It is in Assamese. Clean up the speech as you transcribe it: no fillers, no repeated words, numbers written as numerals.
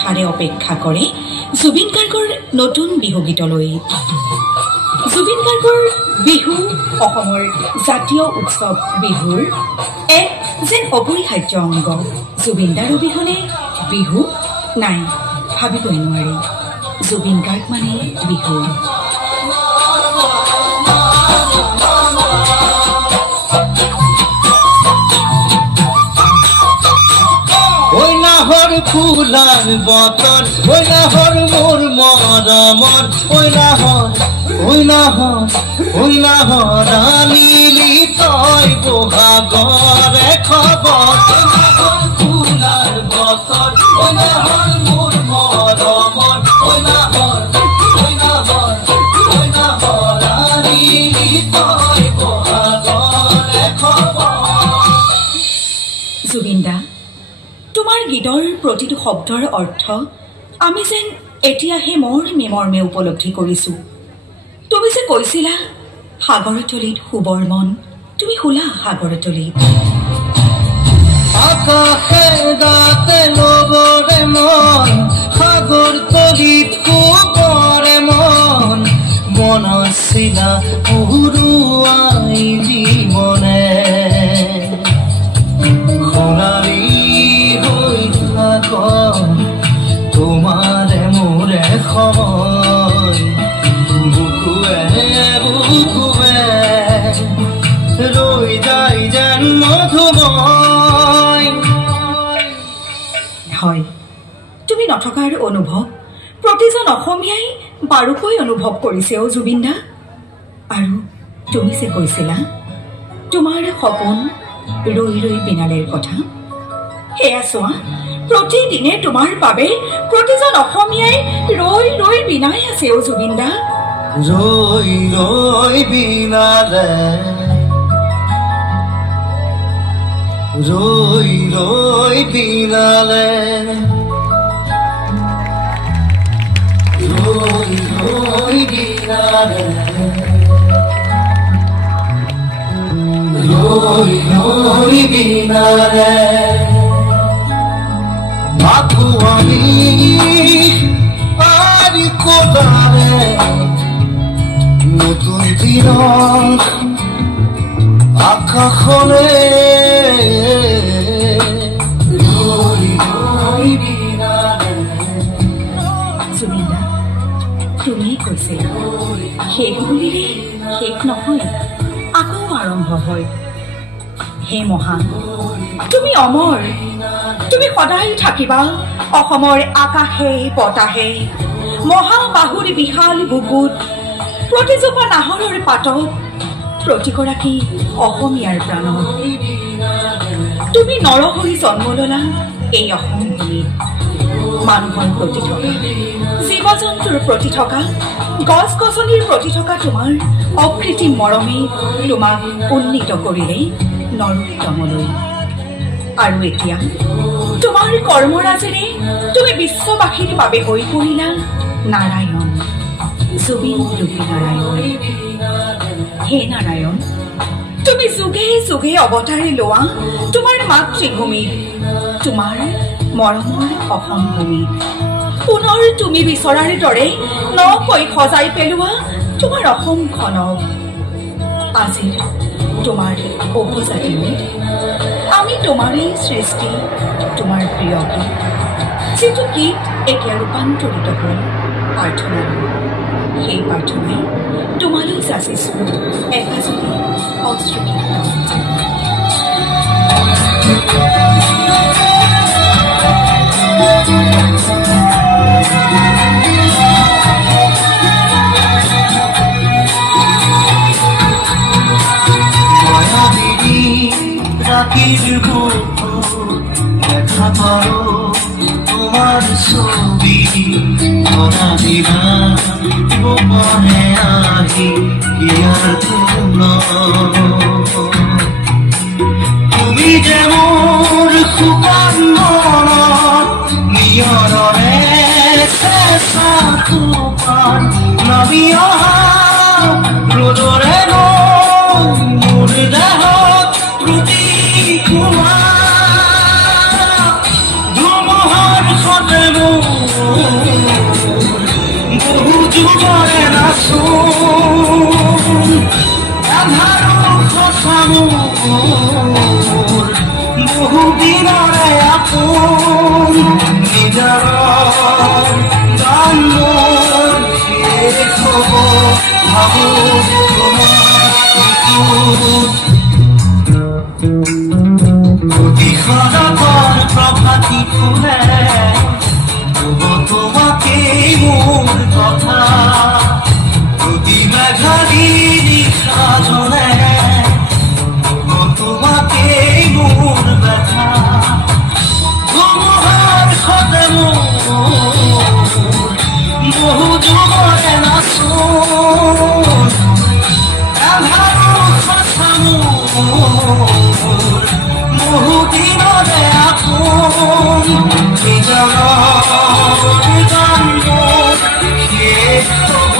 হাৰে অপেক্ষা কৰে জুবিন গাৰ্গৰ নতুন বিহু গীতলৈ। জুবিন গাৰ্গৰ বিহু অসমৰ জাতীয় উৎসৱ বিহুৰ এক যেন অপৰিহাৰ্য অংগ। জুবিন দাৰ অবিহনে বিহু নাই, ভাবিবই নোৱাৰি। জুবিন গাৰ্গ মানে বিহু। ফুলার বতর ওই নাহর মোর মরমর ওই নাহর নীলি তই বহাগরে খবর ফুলার বতর ওই নাহর মোর মরমর ওই নাহর নীলি তই বহাগরে খবর। জুবিন দা, তোমাৰ গীতৰ প্ৰতিটো শব্দৰ অৰ্থ আমি যেন এতিয়াহে মৰ্মে উপলব্ধি কৰিছোঁ। তুমি যে কৈছিলা সাগৰতলিত শুবৰ মন, তুমি শুলা সাগৰতলিত। আকাশে দাতে লবৰে মন, সাগৰতলিত শুবৰে মন, মনছিলা পুৰুৱাই জীৱনে তোমাৰে মোৰে সময় বুকুয়ে ৰই যাই যেন মধুময়। হয়, তুমি নথকাৰ অনুভৱ প্ৰতিজন অসমীয়াই বাৰুকৈ অনুভৱ কৰিছে অ' জুবিন দা। আৰু তুমি যে কৈছিলা তোমাৰ সপোন ৰৈ ৰৈ বিনালেৰ কথা, সেয়া চোৱা প্ৰতিদিনে তোমাৰ বাবে প্ৰতিজন অসমীয়াই ৰৈ ৰৈ বিনাই আছে অ' জুবিন দা। ৰৈ ৰৈ বিনালে, ৰৈ ৰৈ বিনালে, ৰৈ ৰৈ বিনালে, ৰৈ ৰৈ বিনালে। আমি পারি কোদারে নতুন দিন আকাশলে জুবিন দা, তুমি কৈছিলা শেষ বুলিলে শেষ নহয়, আকৌ আৰম্ভ হয়। হে মহান, তুমি অমৰ, তুমি সদায় থাকিবা অসমৰ আকাশে বতাহে, মহাবাহুৰ বিশাল বুকুত, প্ৰতিজোপা নাহৰৰ পাতত, প্ৰতিগৰাকী অসমীয়াৰ প্ৰাণত। তুমি নৰ হৈ জন্ম ললা এই অসম ভূমিত। মানুহৰ প্ৰতি থকা, জীৱ জন্তুৰ প্ৰতি থকা, গছ গছনিৰ প্ৰতি থকা তোমাৰ অকৃত্ৰিম মৰমে তোমাক উন্নীত কৰিলে নৰোত্তমলৈ। আৰু এতিয়া তোমাৰ কৰ্মৰাজেৰে তুমি বিশ্ববাসীৰ বাবে হৈ পৰিলা নাৰায়ণ, জুবিন ৰূপী নাৰায়ণ। হে নাৰায়ণ, তুমি যুগে যুগে অৱতাৰে লোৱা তোমাৰ মাতৃভূমিত, তোমাৰ মৰমৰ অসম ভূমিত। পুনৰ তুমি বিচৰাৰ দৰে নকৈ সজাই পেলোৱা তোমাৰ অসমখনক। আজিৰ তোমাৰ অভিযাত্ৰী আমি তোমাৰেই সৃষ্টি, তোমাৰ প্ৰিয় গীত, যিটো গীত এতিয়া ৰূপান্তৰিত হ'ল প্ৰাৰ্থনালৈ। সেই প্ৰাৰ্থনাই তোমালৈ যাচিছোঁ একাজনী অশ্ৰুগীত। দেখা পারো তোমার ছবি দিনা গোপনে আহি ইয়ার তুমি যে মোর সুকান নিয়রে চেষ্টা তুফান নামি অহা রোদরে মোর দেহ ত্রুটি কুমার ধুমুহার সতে নাচোন আন্ধাৰো কথা মোৰ বহুদিনৰে আপোন নিজৰ গান মোৰ শেষ হ'ব ভাবোঁ দিশাদাপন প্ৰভাতী ফুলে তোমাকেই মোৰ কথা প্ৰতি মেঘালী নিশাজনে তোমাকেই মোৰ ব্যথা ধুমুহাৰ সতে মোৰ বহু যুগৰে নাচোন আন্ধাৰো সঁচা মোৰ বহুদিনৰে আপোন নিজৰ গান মোৰ শেষ হ'ব